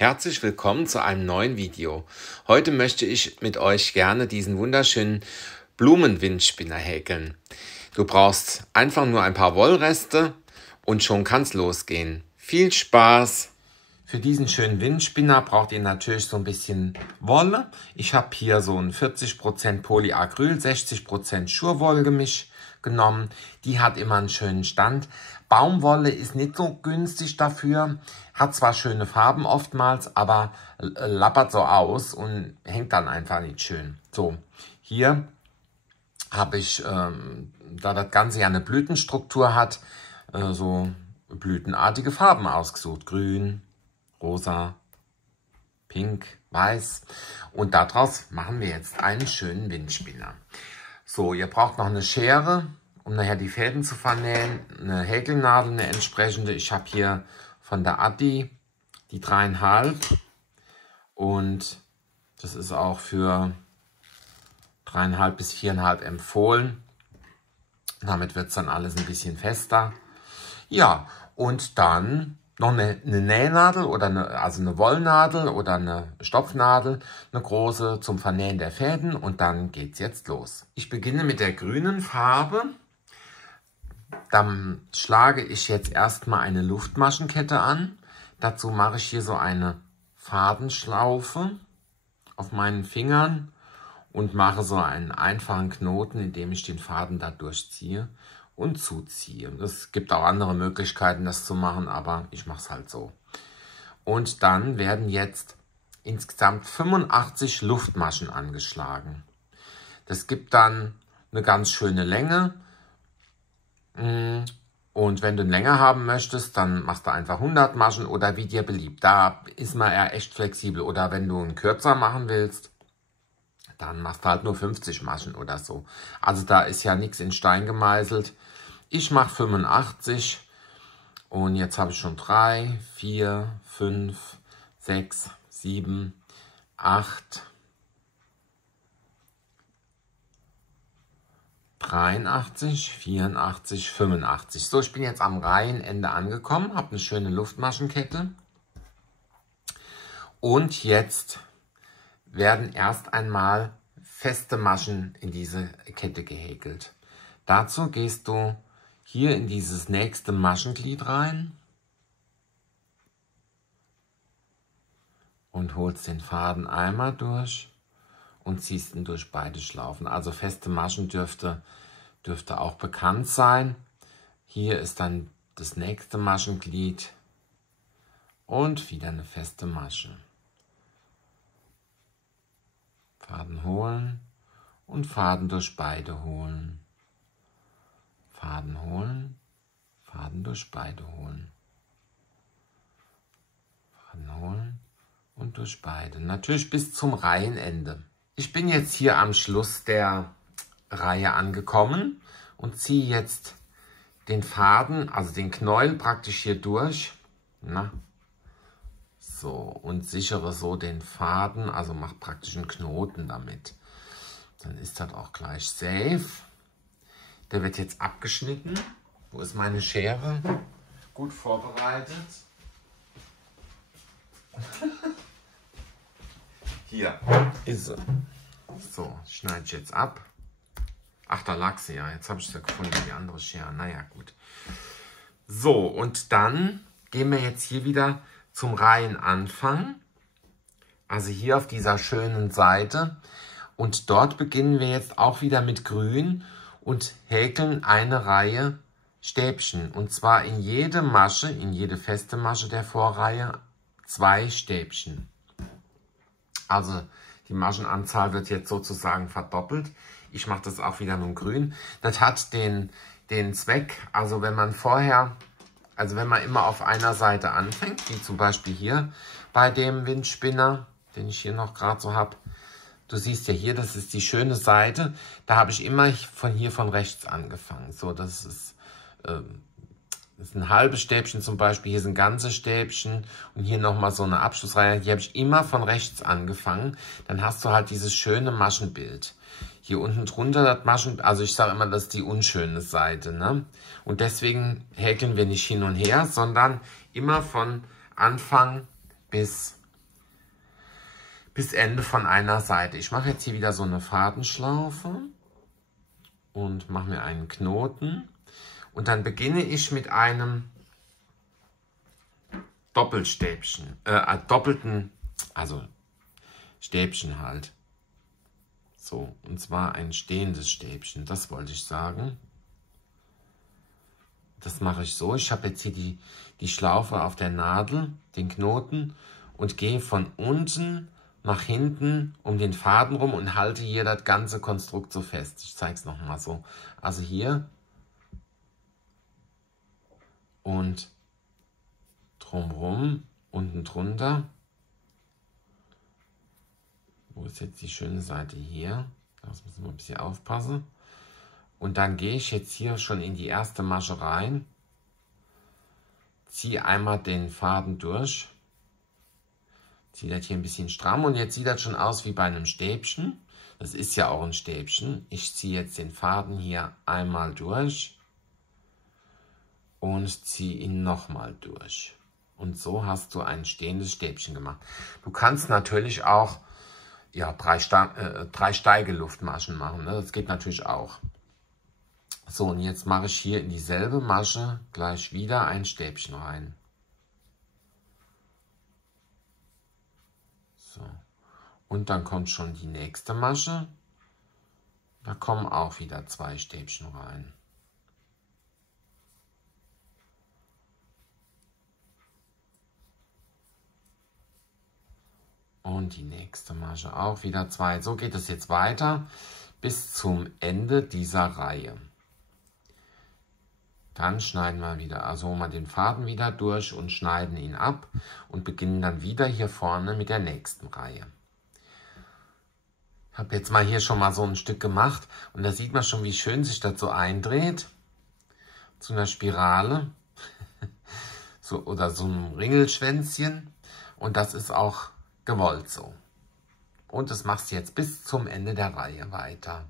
Herzlich willkommen zu einem neuen Video. Heute möchte ich mit euch gerne diesen wunderschönen Blumenwindspinner häkeln. Du brauchst einfach nur ein paar Wollreste und schon kann es losgehen. Viel Spaß! Für diesen schönen Windspinner braucht ihr natürlich so ein bisschen Wolle. Ich habe hier so ein 40% Polyacryl, 60% Schurwollgemisch genommen. Die hat immer einen schönen Stand. Baumwolle ist nicht so günstig dafür. Hat zwar schöne Farben oftmals, aber lappert so aus und hängt dann einfach nicht schön. So, hier habe ich, da das Ganze ja eine Blütenstruktur hat, so blütenartige Farben ausgesucht. Grün, rosa, pink, weiß. Und daraus machen wir jetzt einen schönen Windspinner. So, ihr braucht noch eine Schere, um nachher die Fäden zu vernähen. Eine Häkelnadel, eine entsprechende. Ich habe hier von der Addi die 3,5. Und das ist auch für 3,5 bis 4,5 empfohlen. Damit wird es dann alles ein bisschen fester. Ja, und dann noch eine Nähnadel oder eine Wollnadel oder eine Stopfnadel, eine große zum Vernähen der Fäden und dann geht's jetzt los. Ich beginne mit der grünen Farbe. Dann schlage ich jetzt erstmal eine Luftmaschenkette an. Dazu mache ich hier so eine Fadenschlaufe auf meinen Fingern und mache so einen einfachen Knoten, indem ich den Faden da durchziehe und zuziehe. Es gibt auch andere Möglichkeiten, das zu machen, aber ich mache es halt so. Und dann werden jetzt insgesamt 85 Luftmaschen angeschlagen. Das gibt dann eine ganz schöne Länge. Und wenn du eine Länge haben möchtest, dann machst du einfach 100 Maschen oder wie dir beliebt. Da ist man ja echt flexibel. Oder wenn du einen kürzer machen willst, dann machst du halt nur 50 Maschen oder so. Also da ist ja nichts in Stein gemeißelt. Ich mache 85 und jetzt habe ich schon 3, 4, 5, 6, 7, 8, 83, 84, 85. So, ich bin jetzt am Reihenende angekommen, habe eine schöne Luftmaschenkette. Und jetzt werden erst einmal feste Maschen in diese Kette gehäkelt. Dazu gehst du hier in dieses nächste Maschenglied rein und holst den Faden einmal durch und ziehst ihn durch beide Schlaufen. Also feste Maschen dürfte auch bekannt sein. Hier ist dann das nächste Maschenglied und wieder eine feste Masche. Faden holen und Faden durch beide holen. Faden holen, Faden durch beide holen. Faden holen und durch beide. Natürlich bis zum Reihenende. Ich bin jetzt hier am Schluss der Reihe angekommen und ziehe jetzt den Faden, also den Knäuel praktisch hier durch. Na, so, und sichere so den Faden, also mache praktisch einen Knoten damit. Dann ist das auch gleich safe. Der wird jetzt abgeschnitten. Wo ist meine Schere? Gut vorbereitet. Hier ist sie. So, schneide ich jetzt ab. Ach, da lag sie ja. Jetzt habe ich sie gefunden, die andere Schere. Naja, gut. So, und dann gehen wir jetzt hier wieder zum Reihenanfang. Also hier auf dieser schönen Seite. Und dort beginnen wir jetzt auch wieder mit Grün und häkeln eine Reihe Stäbchen. Und zwar in jede Masche, in jede feste Masche der Vorreihe 2 Stäbchen. Also die Maschenanzahl wird jetzt sozusagen verdoppelt. Ich mache das auch wieder mit Grün. Das hat den Zweck, also wenn man immer auf einer Seite anfängt, wie zum Beispiel hier bei dem Windspinner, den ich hier noch gerade so habe. Du siehst ja hier, das ist die schöne Seite. Da habe ich immer von rechts angefangen. So, das ist ein halbes Stäbchen zum Beispiel. Hier sind ganze Stäbchen und hier nochmal so eine Abschlussreihe. Hier habe ich immer von rechts angefangen. Dann hast du halt dieses schöne Maschenbild. Hier unten drunter das Maschen, also ich sage immer, das ist die unschöne Seite, ne? Und deswegen häkeln wir nicht hin und her, sondern immer von Anfang bis bis Ende von einer Seite. Ich mache jetzt hier wieder so eine Fadenschlaufe und mache mir einen Knoten. Und dann beginne ich mit einem Doppelstäbchen, doppelten, also Stäbchen halt. So, und zwar ein stehendes Stäbchen, das wollte ich sagen. Das mache ich so. Ich habe jetzt hier die Schlaufe auf der Nadel, den Knoten, und gehe von unten nach hinten um den Faden rum und halte hier das ganze Konstrukt so fest. Ich zeige es nochmal so. Also hier und drumherum, unten drunter. Wo ist jetzt die schöne Seite hier? Da müssen wir ein bisschen aufpassen. Und dann gehe ich jetzt hier schon in die erste Masche rein, ziehe einmal den Faden durch, ziehe das hier ein bisschen stramm und jetzt sieht das schon aus wie bei einem Stäbchen. Das ist ja auch ein Stäbchen. Ich ziehe jetzt den Faden hier einmal durch und ziehe ihn nochmal durch. Und so hast du ein stehendes Stäbchen gemacht. Du kannst natürlich auch ja, drei Steigeluftmaschen machen, ne? Das geht natürlich auch. So, und jetzt mache ich hier in dieselbe Masche gleich wieder ein Stäbchen rein. So. Und dann kommt schon die nächste Masche. Da kommen auch wieder 2 Stäbchen rein. Und die nächste Masche auch wieder 2. So geht es jetzt weiter bis zum Ende dieser Reihe. Dann schneiden wir wieder, also holen wir den Faden wieder durch und schneiden ihn ab und beginnen dann wieder hier vorne mit der nächsten Reihe. Ich habe jetzt mal hier schon mal so ein Stück gemacht und da sieht man schon, wie schön sich das so eindreht zu einer Spirale so, oder so einem Ringelschwänzchen, und das ist auch gewollt so. Und das machst du jetzt bis zum Ende der Reihe weiter.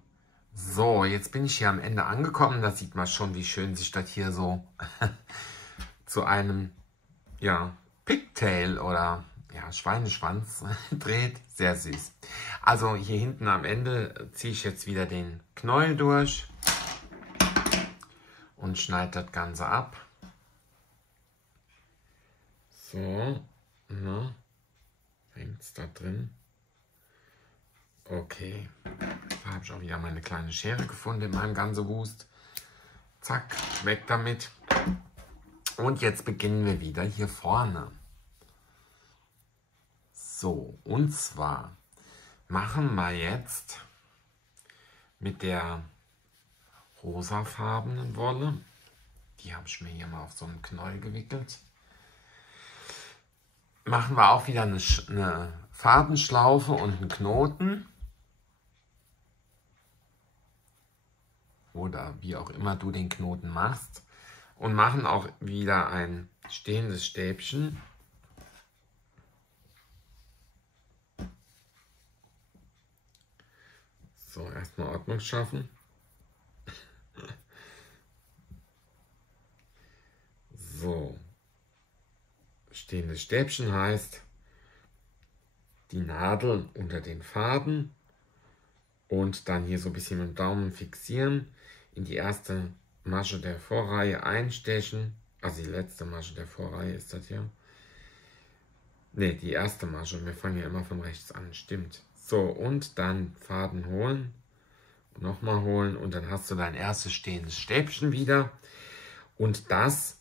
So, jetzt bin ich hier am Ende angekommen. Da sieht man schon, wie schön sich das hier so zu einem ja, Pigtail oder ja, Schweineschwanz dreht. Sehr süß. Also hier hinten am Ende ziehe ich jetzt wieder den Knäuel durch und schneide das Ganze ab. So, na, hängt es da drin? Okay, da habe ich auch wieder meine kleine Schere gefunden in meinem ganzen Wust. Zack, weg damit. Und jetzt beginnen wir wieder hier vorne. So, und zwar machen wir jetzt mit der rosafarbenen Wolle, die habe ich mir hier mal auf so einen Knäuel gewickelt, machen wir auch wieder eine Fadenschlaufe und einen Knoten. Oder wie auch immer du den Knoten machst. Und machen auch wieder ein stehendes Stäbchen. So, erstmal Ordnung schaffen. So. Stehendes Stäbchen heißt, die Nadel unter den Faden und dann hier so ein bisschen mit dem Daumen fixieren, in die erste Masche der Vorreihe einstechen, also die letzte Masche der Vorreihe ist das hier. Ne, die erste Masche, wir fangen ja immer von rechts an, stimmt. So, und dann Faden holen, nochmal holen und dann hast du dein erstes stehendes Stäbchen wieder. Und das,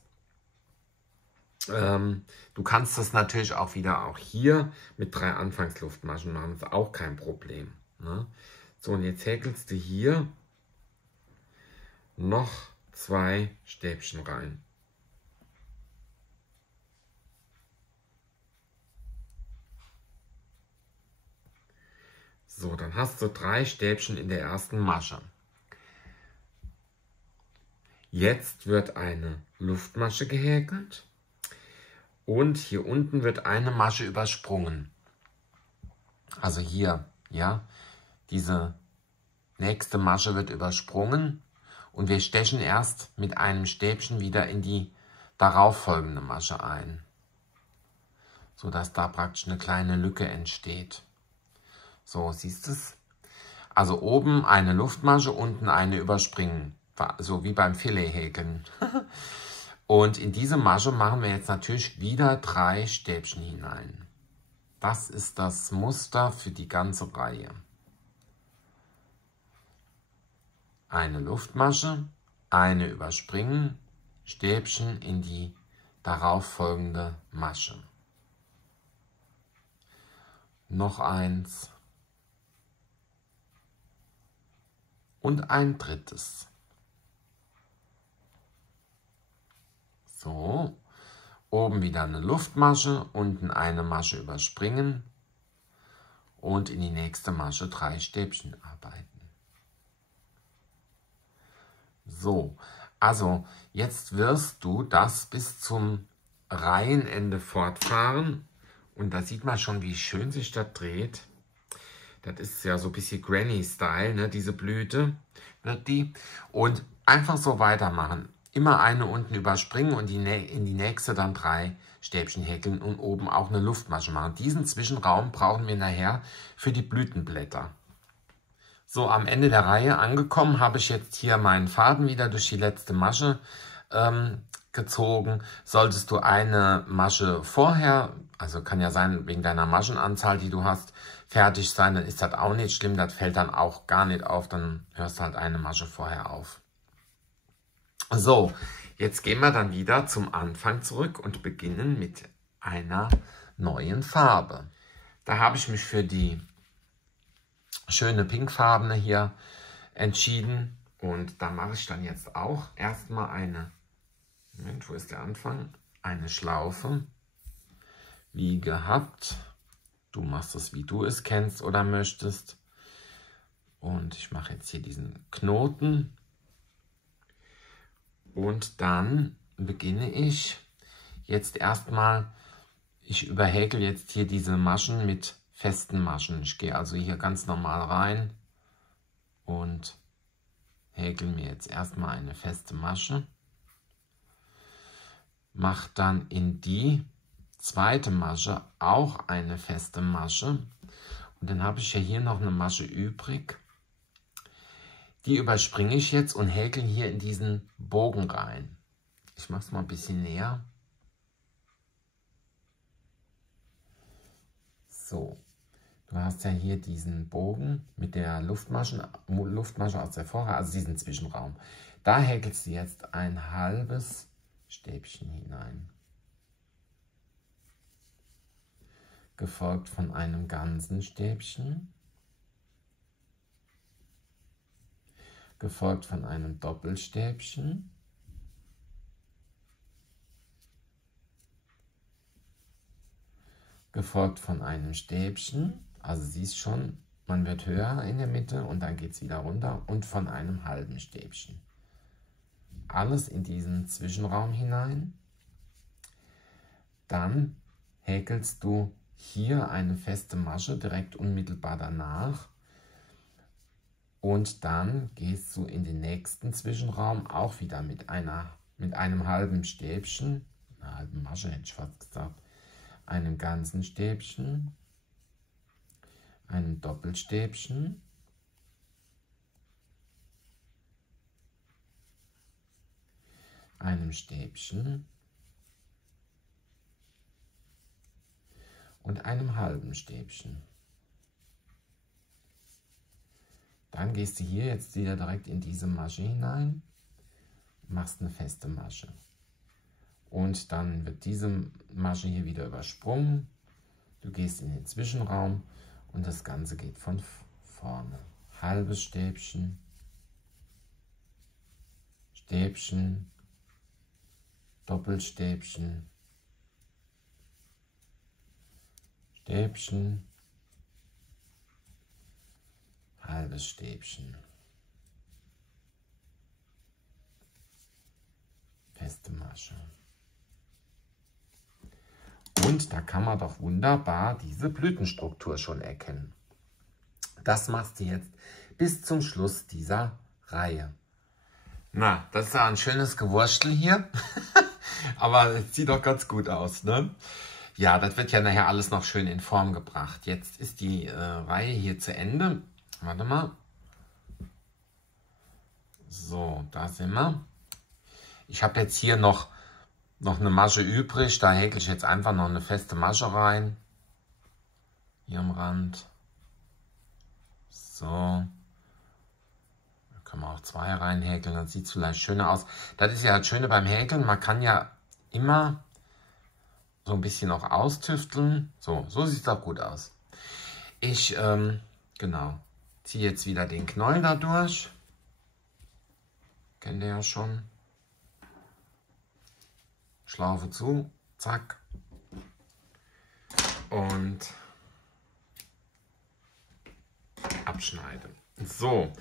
du kannst das natürlich auch wieder auch hier mit 3 Anfangsluftmaschen machen, ist auch kein Problem, ne? So, und jetzt häkelst du hier noch 2 Stäbchen rein. So, dann hast du 3 Stäbchen in der ersten Masche. Jetzt wird eine Luftmasche gehäkelt und hier unten wird eine Masche übersprungen. Also hier, ja, diese nächste Masche wird übersprungen und wir stechen erst mit einem Stäbchen wieder in die darauf folgende Masche ein, sodass da praktisch eine kleine Lücke entsteht. So, siehst du es? Also oben eine Luftmasche, unten eine überspringen. So wie beim Filet-Häkeln. Und in diese Masche machen wir jetzt natürlich wieder 3 Stäbchen hinein. Das ist das Muster für die ganze Reihe. Eine Luftmasche, eine überspringen, Stäbchen in die darauf folgende Masche. Noch eins. Und ein drittes. So, oben wieder eine Luftmasche, unten eine Masche überspringen und in die nächste Masche 3 Stäbchen arbeiten. So, also jetzt wirst du das bis zum Reihenende fortfahren und da sieht man schon, wie schön sich das dreht. Das ist ja so ein bisschen Granny-Style, ne? Diese Blüte wird die. Und einfach so weitermachen. Immer eine unten überspringen und in die nächste dann 3 Stäbchen häkeln und oben auch eine Luftmasche machen. Diesen Zwischenraum brauchen wir nachher für die Blütenblätter. So, am Ende der Reihe angekommen, habe ich jetzt hier meinen Faden wieder durch die letzte Masche gezogen. Solltest du eine Masche vorher, also kann ja sein, wegen deiner Maschenanzahl, die du hast, fertig sein, dann ist das auch nicht schlimm, das fällt dann auch gar nicht auf, dann hörst du halt eine Masche vorher auf. So, jetzt gehen wir dann wieder zum Anfang zurück und beginnen mit einer neuen Farbe. Da habe ich mich für die schöne pinkfarbene hier entschieden und da mache ich dann jetzt auch erstmal eine, Moment, wo ist der Anfang? Eine Schlaufe, wie gehabt. Du machst es, wie du es kennst oder möchtest. Und ich mache jetzt hier diesen Knoten. Und dann beginne ich jetzt erstmal, ich überhäkel jetzt hier diese Maschen mit festen Maschen. Ich gehe also hier ganz normal rein und häkel mir jetzt erstmal eine feste Masche. Mache dann in die zweite Masche auch eine feste Masche. Und dann habe ich ja hier noch eine Masche übrig. Die überspringe ich jetzt und häkel hier in diesen Bogen rein. Ich mache es mal ein bisschen näher. So, du hast ja hier diesen Bogen mit der Luftmasche aus der Vorher, also diesen Zwischenraum. Da häkelst du jetzt ein halbes Stäbchen hinein. Gefolgt von einem ganzen Stäbchen. Gefolgt von einem Doppelstäbchen. Gefolgt von einem Stäbchen, also siehst schon, man wird höher in der Mitte und dann geht es wieder runter und von einem halben Stäbchen. Alles in diesen Zwischenraum hinein. Dann häkelst du hier eine feste Masche direkt unmittelbar danach. Und dann gehst du in den nächsten Zwischenraum auch wieder mit einem halben Stäbchen, einer halben Masche hätte ich fast gesagt, einem ganzen Stäbchen, einem Doppelstäbchen, einem Stäbchen und einem halben Stäbchen. Dann gehst du hier jetzt wieder direkt in diese Masche hinein, machst eine feste Masche. Und dann wird diese Masche hier wieder übersprungen. Du gehst in den Zwischenraum und das Ganze geht von vorne. Halbes Stäbchen, Stäbchen, Doppelstäbchen, Stäbchen, halbes Stäbchen, feste Masche. Und da kann man doch wunderbar diese Blütenstruktur schon erkennen. Das machst du jetzt bis zum Schluss dieser Reihe. Na, das ist ja ein schönes Gewurstel hier, aber es sieht doch ganz gut aus, ne? Ja, das wird ja nachher alles noch schön in Form gebracht. Jetzt ist die Reihe hier zu Ende. Warte mal. So, da sind wir. Ich habe jetzt hier noch eine Masche übrig. Da häkel ich jetzt einfach noch eine feste Masche rein. Hier am Rand. So. Da kann man auch zwei reinhäkeln. Dann sieht es vielleicht schöner aus. Das ist ja das Schöne beim Häkeln. Man kann ja immer so ein bisschen auch austüfteln. So sieht es auch gut aus. Ich, genau, ziehe jetzt wieder den Knäuel da durch. Kennt ihr ja schon. Schlaufe zu, zack. Und abschneiden. So.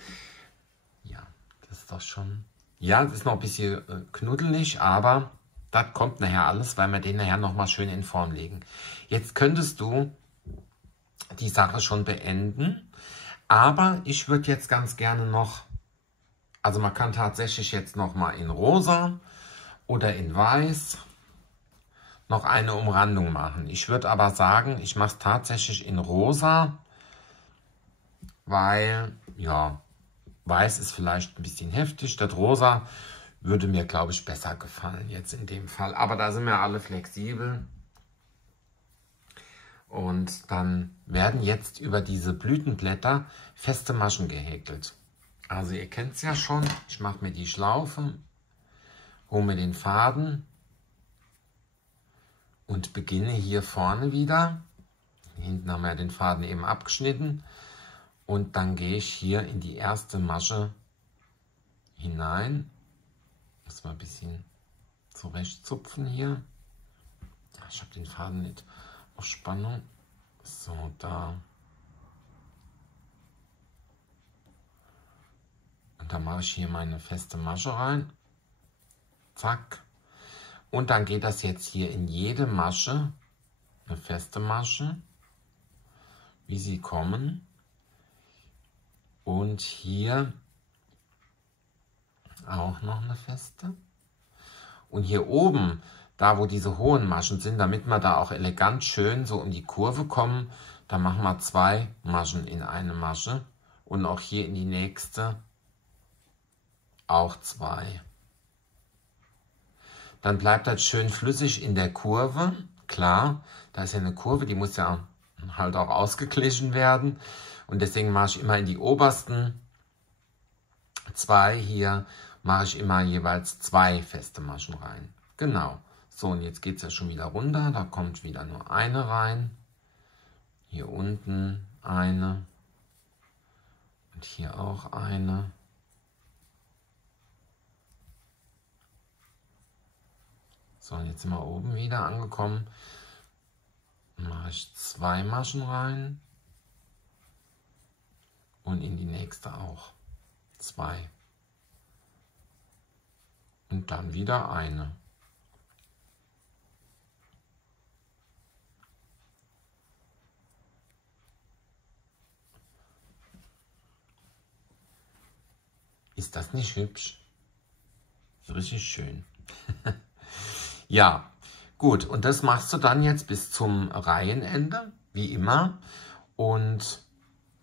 Ja, das ist doch schon... Ja, das ist noch ein bisschen knuddelig, aber das kommt nachher alles, weil wir den nachher nochmal schön in Form legen. Jetzt könntest du die Sache schon beenden, aber ich würde jetzt ganz gerne noch... Also man kann tatsächlich jetzt nochmal in rosa oder in weiß noch eine Umrandung machen. Ich würde aber sagen, ich mache es tatsächlich in rosa, weil, ja, weiß ist vielleicht ein bisschen heftig. Das rosa würde mir, glaube ich, besser gefallen jetzt in dem Fall. Aber da sind wir alle flexibel. Und dann werden jetzt über diese Blütenblätter feste Maschen gehäkelt. Also ihr kennt es ja schon, ich mache mir die Schlaufe, hole mir den Faden und beginne hier vorne wieder. Hinten haben wir den Faden eben abgeschnitten und dann gehe ich hier in die erste Masche hinein. Muss mal ein bisschen zurechtzupfen hier. Ich habe den Faden nicht auf Spannung. So, da. Und dann mache ich hier meine feste Masche rein. Zack. Und dann geht das jetzt hier in jede Masche, eine feste Masche, wie sie kommen. Und hier auch noch eine feste. Und hier oben, da wo diese hohen Maschen sind, damit wir da auch elegant schön so um die Kurve kommen, da machen wir zwei Maschen in eine Masche. Und auch hier in die nächste auch zwei. Dann bleibt das schön flüssig in der Kurve. Klar, da ist ja eine Kurve, die muss ja halt auch ausgeglichen werden. Und deswegen mache ich immer in die obersten zwei hier, mache ich immer jeweils zwei feste Maschen rein. Genau. So, und jetzt geht es ja schon wieder runter. Da kommt wieder nur eine rein. Hier unten eine. Und hier auch eine. So, jetzt sind wir oben wieder angekommen. Dann mache ich zwei Maschen rein. Und in die nächste auch. Zwei. Und dann wieder eine. Ist das nicht hübsch? Richtig schön. Ja, gut. Und das machst du dann jetzt bis zum Reihenende, wie immer. Und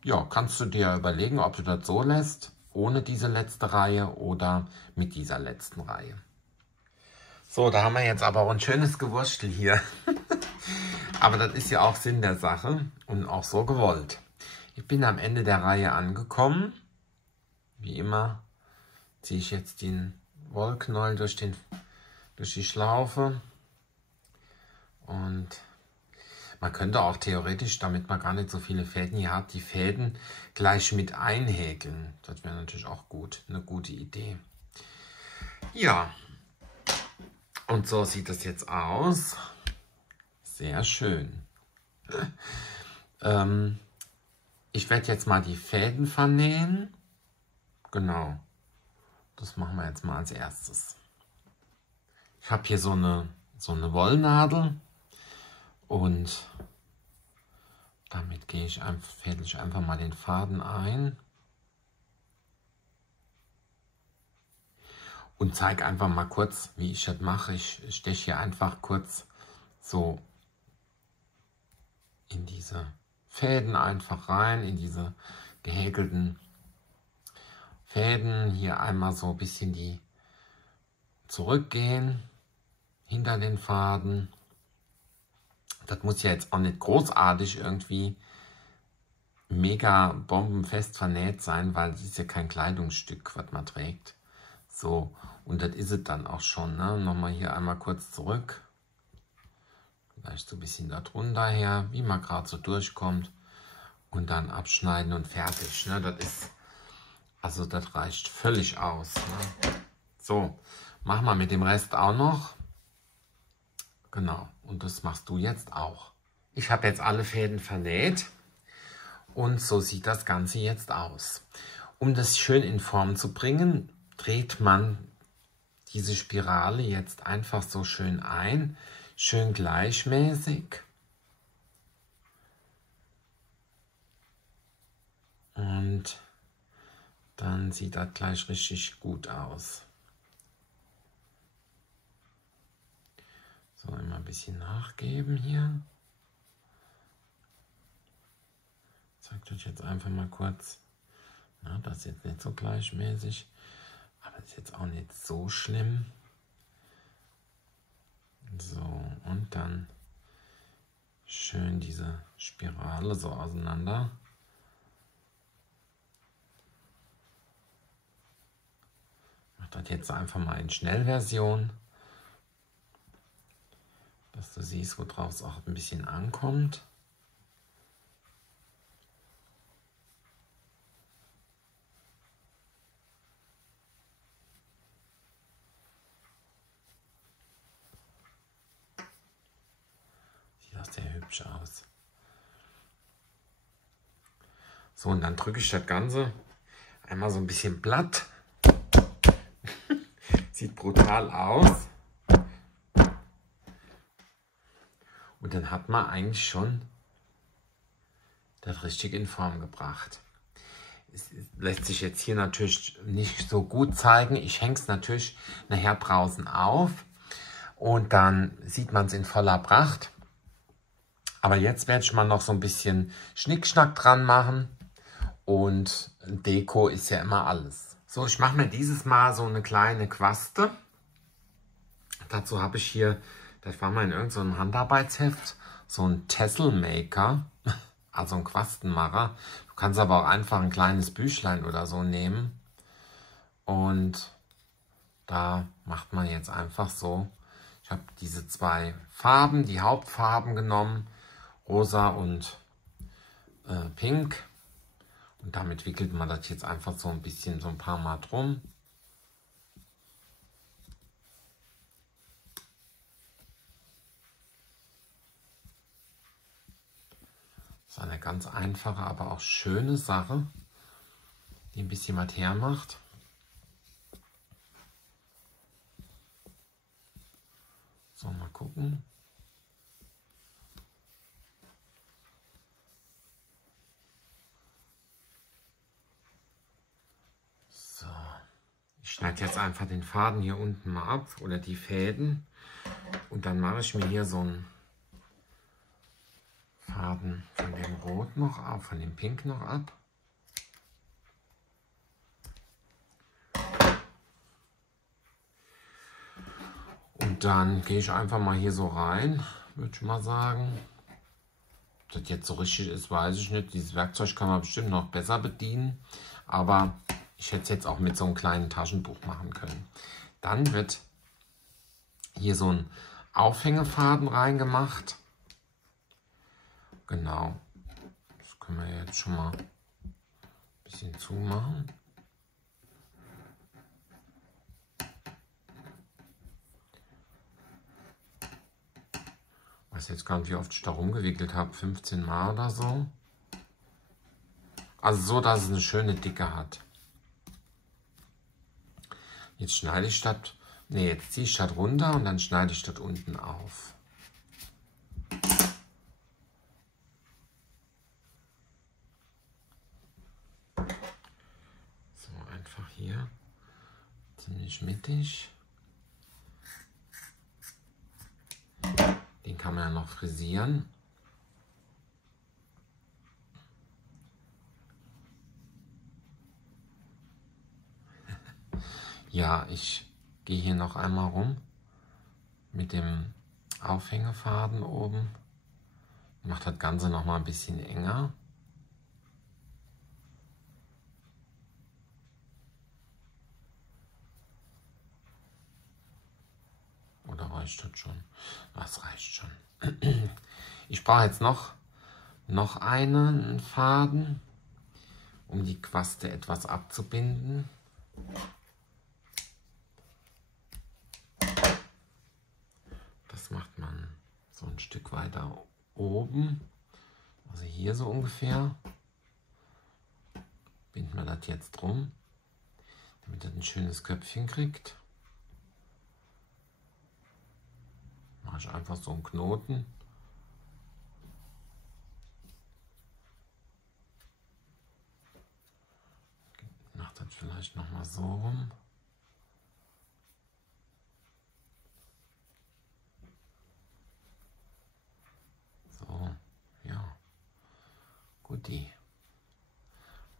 ja, kannst du dir überlegen, ob du das so lässt, ohne diese letzte Reihe oder mit dieser letzten Reihe. So, da haben wir jetzt aber auch ein schönes Gewurstel hier. Aber das ist ja auch Sinn der Sache und auch so gewollt. Ich bin am Ende der Reihe angekommen. Wie immer ziehe ich jetzt den Wollknäuel durch die Schlaufe. Und man könnte auch theoretisch, damit man gar nicht so viele Fäden hier hat, die Fäden gleich mit einhäkeln. Das wäre natürlich auch gut, eine gute Idee. Ja, und so sieht das jetzt aus. Sehr schön. Ich werde jetzt mal die Fäden vernähen. Genau, das machen wir jetzt mal als erstes. Ich habe hier so eine Wollnadel und damit fädel ich einfach mal den Faden ein und zeige einfach mal kurz, wie ich das mache. Ich steche hier einfach kurz so in diese Fäden einfach rein, in diese gehäkelten Fäden. Hier einmal so ein bisschen die zurückgehen, hinter den Faden. Das muss ja jetzt auch nicht großartig irgendwie mega bombenfest vernäht sein, weil es ist ja kein Kleidungsstück, was man trägt. So, und das ist es dann auch schon. Ne? Nochmal hier einmal kurz zurück. Vielleicht so ein bisschen da drunter her, wie man gerade so durchkommt. Und dann abschneiden und fertig. Ne? Das ist, also das reicht völlig aus. Ne? So, machen wir mit dem Rest auch noch. Genau, und das machst du jetzt auch. Ich habe jetzt alle Fäden vernäht. Und so sieht das Ganze jetzt aus. Um das schön in Form zu bringen, dreht man diese Spirale jetzt einfach so schön ein, schön gleichmäßig. Und dann sieht das gleich richtig gut aus. So, immer ein bisschen nachgeben hier. Ich zeige euch jetzt einfach mal kurz. Na, das ist jetzt nicht so gleichmäßig, aber ist jetzt auch nicht so schlimm. So, und dann schön diese Spirale so auseinander. Ich mache das jetzt einfach mal in Schnellversion, dass du siehst, worauf es auch ein bisschen ankommt. Sieht auch sehr hübsch aus. So, und dann drücke ich das Ganze einmal so ein bisschen platt. Sieht brutal aus. Und dann hat man eigentlich schon das richtig in Form gebracht. Es lässt sich jetzt hier natürlich nicht so gut zeigen. Ich hänge es natürlich nachher draußen auf und dann sieht man es in voller Pracht. Aber jetzt werde ich mal noch so ein bisschen Schnickschnack dran machen und Deko ist ja immer alles. So, ich mache mir dieses Mal so eine kleine Quaste. Dazu habe ich hier, das war mal in irgendeinem Handarbeitsheft, so ein Tesselmaker, also ein Quastenmacher. Du kannst aber auch einfach ein kleines Büchlein oder so nehmen. Und da macht man jetzt einfach so. Ich habe diese zwei Farben, die Hauptfarben genommen, rosa und pink. Und damit wickelt man das jetzt einfach so ein bisschen, so ein paar Mal drum. Das ist eine ganz einfache, aber auch schöne Sache, die ein bisschen was hermacht. So, mal gucken. So, ich schneide jetzt einfach den Faden hier unten mal ab oder die Fäden und dann mache ich mir hier so einen Faden von dem Rot noch ab, von dem Pink noch ab. Und dann gehe ich einfach mal hier so rein, würde ich mal sagen. Ob das jetzt so richtig ist, weiß ich nicht. Dieses Werkzeug kann man bestimmt noch besser bedienen. Aber ich hätte es jetzt auch mit so einem kleinen Taschenbuch machen können. Dann wird hier so ein Aufhängefaden reingemacht. Genau. Das können wir jetzt schon mal ein bisschen zumachen. Ich weiß jetzt gar nicht, wie oft ich da rumgewickelt habe. 15 Mal oder so. Also so, dass es eine schöne Dicke hat. Jetzt schneide ich das, jetzt ziehe ich das runter und dann schneide ich das unten auf. So, einfach hier ziemlich mittig. Den kann man ja noch frisieren. Ja, ich gehe hier noch einmal rum mit dem Aufhängefaden oben. Macht das Ganze noch mal ein bisschen enger. Oder reicht das schon? Das reicht schon. Ich brauche jetzt noch einen Faden, um die Quaste etwas abzubinden. Das macht man so ein Stück weiter oben, also hier so ungefähr. Binden wir das jetzt drum, damit das ein schönes Köpfchen kriegt. Mache ich einfach so einen Knoten. Mache das vielleicht noch mal so rum. So, ja, guti.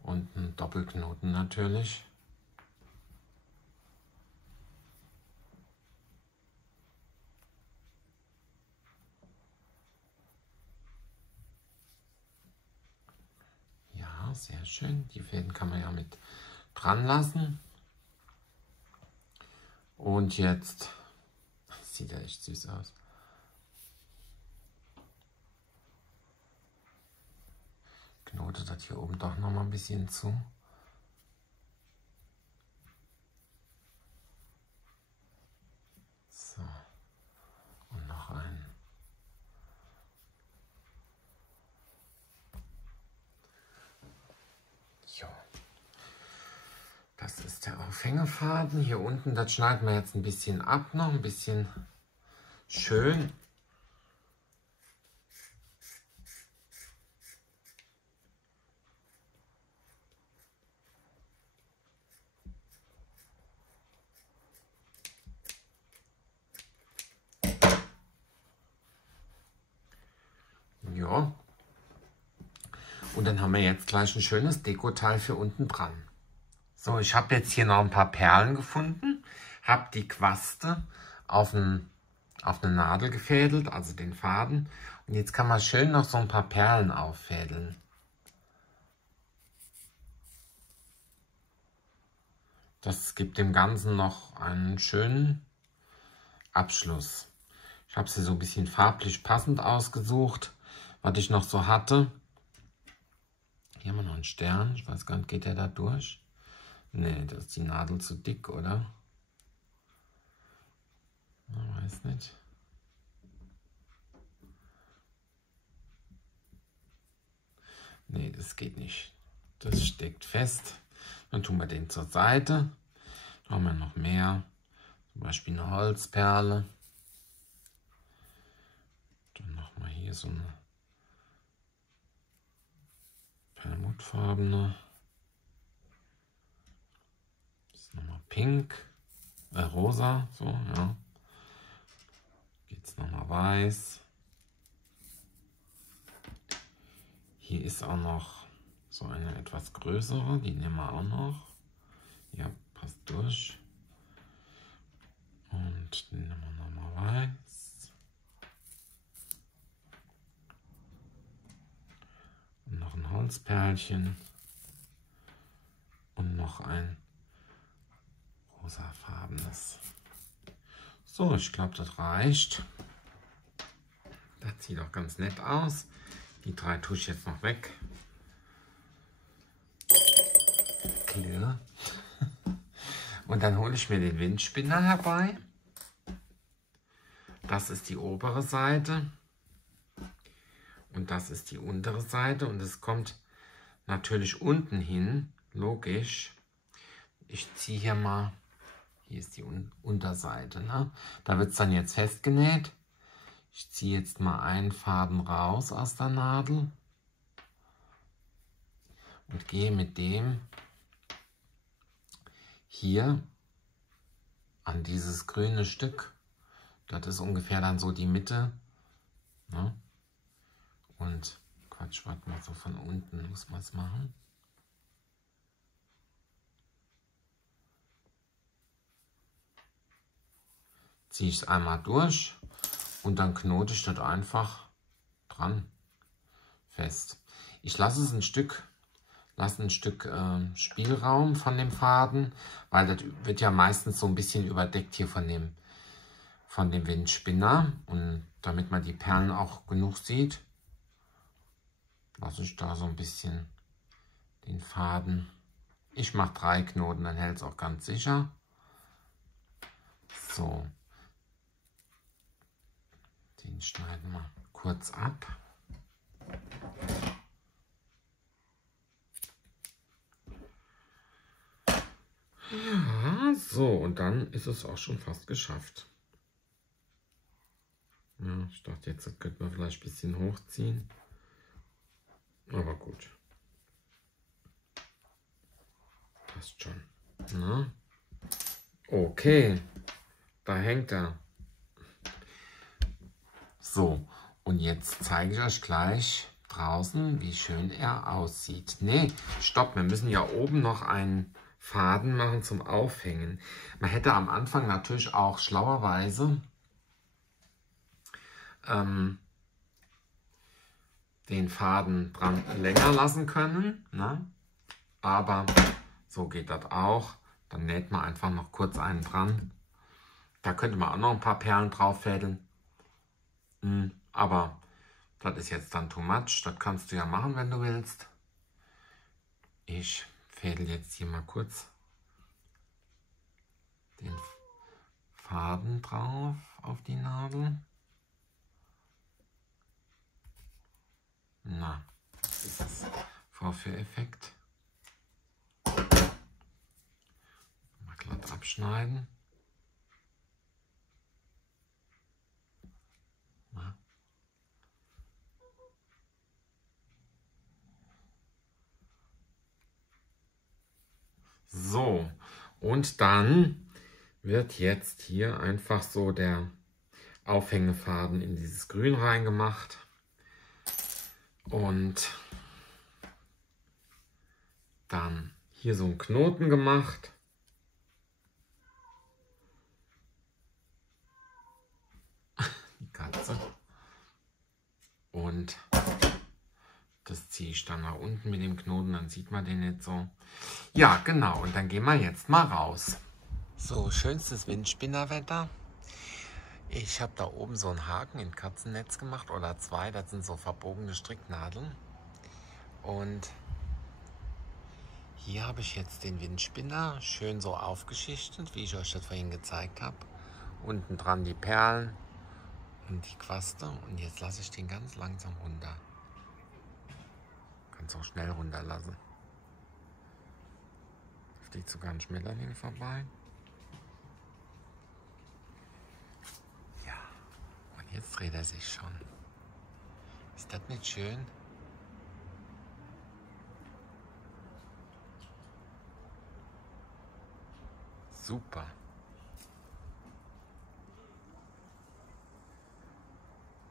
Und einen Doppelknoten natürlich. Ja, sehr schön. Die Fäden kann man ja mit dran lassen. Und jetzt, das sieht ja echt süß aus. Knote das hier oben doch noch mal ein bisschen zu. So, und noch ein. Jo. Das ist der Aufhängefaden. Hier unten, das schneiden wir jetzt ein bisschen ab, noch ein bisschen schön. Ja. Und dann haben wir jetzt gleich ein schönes Dekoteil für unten dran. So, ich habe jetzt hier noch ein paar Perlen gefunden, habe die Quaste auf eine Nadel gefädelt, also den Faden. Und jetzt kann man schön noch so ein paar Perlen auffädeln. Das gibt dem Ganzen noch einen schönen Abschluss. Ich habe sie so ein bisschen farblich passend ausgesucht, was ich noch so hatte. Hier haben wir noch einen Stern. Ich weiß gar nicht, geht der da durch? Nee, das ist die Nadel zu dick, oder? Ich weiß nicht. Nee, das geht nicht. Das steckt fest. Dann tun wir den zur Seite. Dann haben wir noch mehr. Zum Beispiel eine Holzperle. Dann nochmal hier so eine perlmuttfarbene. Das ist nochmal pink. Rosa, so, ja. Jetzt nochmal weiß. Hier ist auch noch so eine etwas größere, die nehmen wir auch noch. Ja, passt durch. Und den nehmen wir nochmal weiß. Und noch ein Holzperlchen. Und noch ein rosafarbenes. So, ich glaube, das reicht. Das sieht auch ganz nett aus. Die drei tue ich jetzt noch weg. Clear. Und dann hole ich mir den Windspinner herbei. Das ist die obere Seite. Und das ist die untere Seite. Und es kommt natürlich unten hin, logisch. Ich ziehe hier mal, hier ist die Unterseite. Ne? Da wird es dann jetzt festgenäht. Ich ziehe jetzt mal einen Faden raus aus der Nadel. Und gehe mit dem hier an dieses grüne Stück. Das ist ungefähr dann so die Mitte. Ne? Und Quatsch, warte mal, so von unten muss man es machen. ziehe ich es einmal durch und dann knote ich das einfach dran fest. Ich lasse es ein Stück Spielraum von dem Faden, weil das wird ja meistens so ein bisschen überdeckt hier von dem Windspinner. Und damit man die Perlen auch genug sieht, lasse ich da so ein bisschen den Faden. Ich mache 3 Knoten, dann hält es auch ganz sicher. So, den schneiden wir kurz ab. Ja, so, und dann ist es auch schon fast geschafft. Ja, ich dachte, jetzt könnte man vielleicht ein bisschen hochziehen. Aber gut. Passt schon. Na? Okay, da hängt er. So, und jetzt zeige ich euch gleich draußen, wie schön er aussieht. Nee, stopp, wir müssen ja oben noch einen Faden machen zum Aufhängen. Man hätte am Anfang natürlich auch schlauerweise den Faden dran länger lassen können, ne? Aber so geht das auch. Dann näht man einfach noch kurz einen dran. Da könnte man auch noch ein paar Perlen drauf fädeln. Aber das ist jetzt dann too much. Das kannst du ja machen, wenn du willst. Ich fädel jetzt hier mal kurz den Faden drauf auf die Nadel. Na, das ist das Vorführeffekt. Mal glatt abschneiden. Na. So, und dann wird jetzt hier einfach so der Aufhängefaden in dieses Grün reingemacht. Und dann hier so einen Knoten gemacht. Die Katze. Und das ziehe ich dann nach unten mit dem Knoten, dann sieht man den nicht so. Ja, genau. Und dann gehen wir jetzt mal raus. So, schönstes Windspinnerwetter. Ich habe da oben so einen Haken in Katzennetz gemacht oder 2. Das sind so verbogene Stricknadeln. Und hier habe ich jetzt den Windspinner schön so aufgeschichtet, wie ich euch das vorhin gezeigt habe. Unten dran die Perlen und die Quaste. Und jetzt lasse ich den ganz langsam runter. Kannst auch schnell runterlassen. Da fliegt sogar ein Schmetterling vorbei. Ja, und jetzt dreht er sich schon. Ist das nicht schön? Super.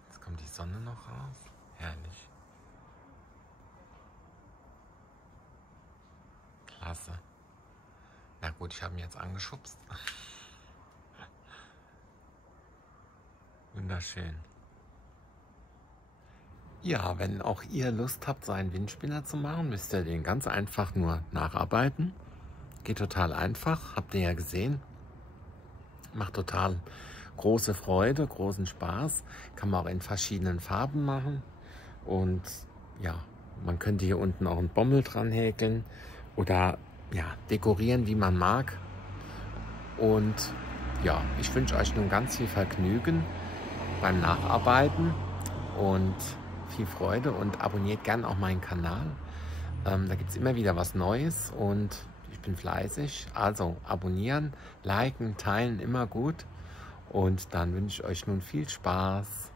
Jetzt kommt die Sonne noch raus. Herrlich. Klasse. Na gut, ich habe ihn jetzt angeschubst. Wunderschön. Ja, wenn auch ihr Lust habt, so einen Windspinner zu machen, müsst ihr den ganz einfach nur nacharbeiten. Geht total einfach, habt ihr ja gesehen. Macht total große Freude, großen Spaß. Kann man auch in verschiedenen Farben machen. Und ja, man könnte hier unten auch einen Bommel dran häkeln oder ja, dekorieren, wie man mag. Und ja, ich wünsche euch nun ganz viel Vergnügen beim Nacharbeiten und viel Freude und abonniert gern auch meinen Kanal. Da gibt es immer wieder was Neues und ich bin fleißig. Also abonnieren, liken, teilen, immer gut. Und dann wünsche ich euch nun viel Spaß.